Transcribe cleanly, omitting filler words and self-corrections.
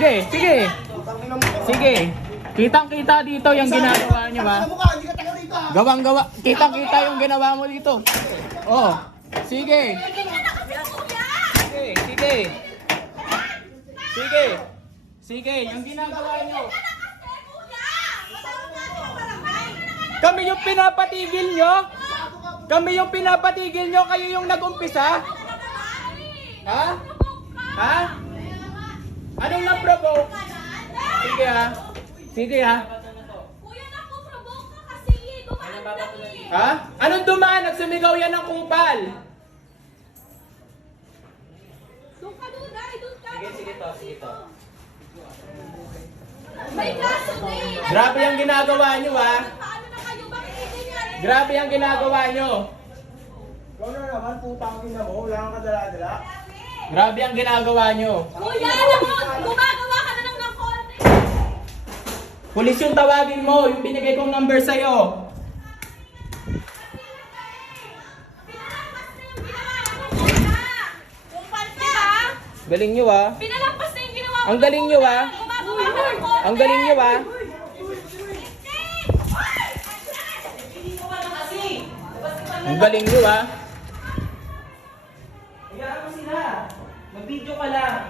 Sige, sige. Sige. Kitang-kita dito yung ginagawa nyo ba? Gawang-gawa. Kitang-kita yung ginawa mo dito. Oh. Sige. Sige, sige. Sige. Sige, yung ginagawa nyo. Kami yung pinapatigil nyo? Kami yung pinapatigil nyo? Kayo yung nag-umpisa? Ha? Ha? Anong na-provoke? Sige ha. Sige ha. Kuya, napo-provoke ka kasi dumaan lang eh. Ha? Anong dumaan? Nagsumigaw yan ng kumpal. Doon ka doon, ay, doon ka. Sige to. May kaso din. Grabe ang ginagawa nyo ha. Paano na kayo? Bakit hindi niya? Grabe ang ginagawa nyo. Ikaw na naman, putang ina mo, wala kang kadala-dala. Grabe ang ginagawa nyo. Kuya, alam mo, gumagawa ka na lang ng konti. Pulis yung tawagin mo, yung binigay kong number sa'yo. Pinalampas na yung ginawa mo, kuya. Kumpal ka. Galing nyo ha. Pinalampas na yung ginawa mo. Ang galing nyo ha. Gumagawa ka ng konti. Ang galing nyo ha. Ang galing nyo ha. Hayaan mo sila. Mag-video ka lang.